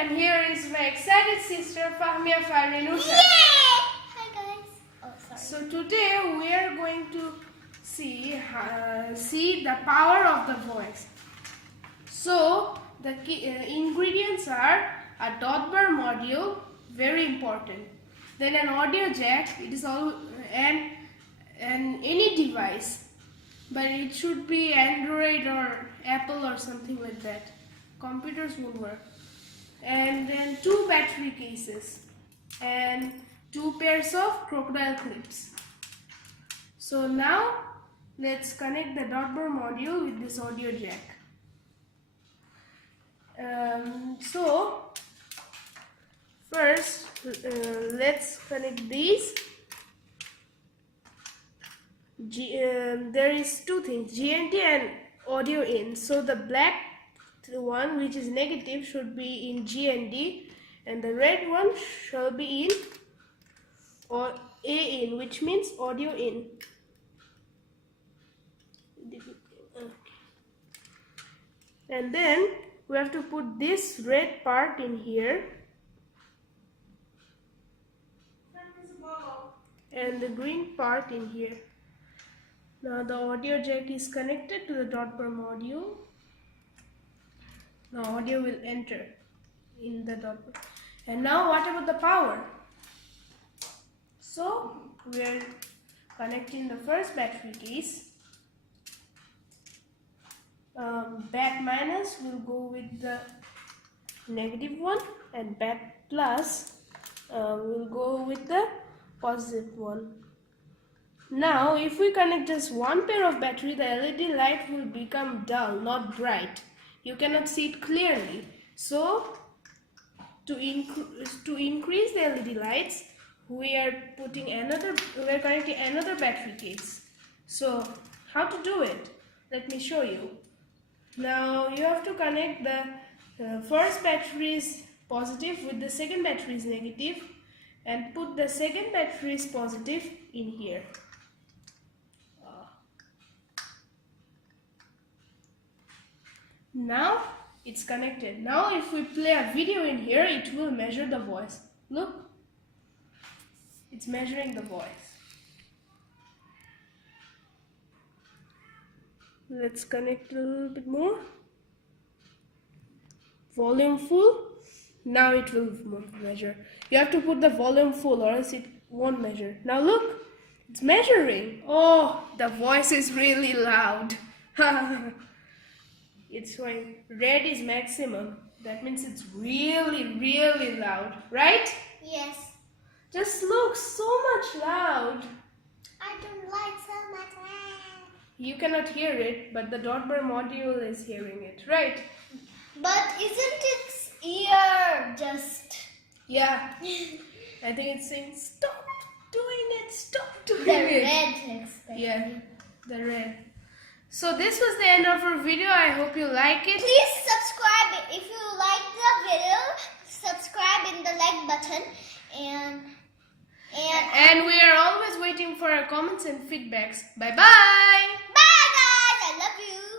and here is my excited sister Fahmia Farinusha. Yay! Hi guys. Oh, sorry. So today we are going to see the power of the voice. So the key, ingredients are a dot bar module, very important. Then an audio jack. It is all and any device, but it should be Android or Apple or something like that. Computers won't work. And then 2 battery cases and 2 pairs of crocodile clips. So now let's connect the dot bar module with this audio jack. So first let's connect these. There is 2 things, GND and audio in. So the black one, which is negative, should be in GND, and the red one shall be in or A in, which means audio in. And then we have to put this red part in here and the green part in here. Now the audio jack is connected to the dot bar module. Now audio will enter in the dot bar. And now what about the power? So we are connecting the first battery case. Bat minus will go with the negative one, and bat plus will go with the positive one. Now if we connect just one pair of battery, the LED light will become dull, not bright. You cannot see it clearly. So to increase the LED lights, we are connecting another battery case. So how to do it? Let me show you. Now you have to connect the first battery's positive with the second battery's negative and put the second battery's positive in here. Now it's connected. Now if we play a video in here, it will measure the voice. Look, it's measuring the voice. Let's connect a little bit more. Volume full. Now it will measure. You have to put the volume full or else it won't measure. Now look, it's measuring. Oh, the voice is really loud. It's showing red is maximum. That means it's really, really loud, right? Yes. Just look, so much loud. I don't like so much. You cannot hear it, but the dot bar module is hearing it, right? But isn't its ear just... Yeah. I think it's saying, stop doing it, stop doing The it. red especially. Yeah, the red. So this was the end of our video. I hope you like it. Please subscribe if you like the video. Subscribe in the like button And we are always waiting for our comments and feedbacks. Bye bye. bye guys. I love you.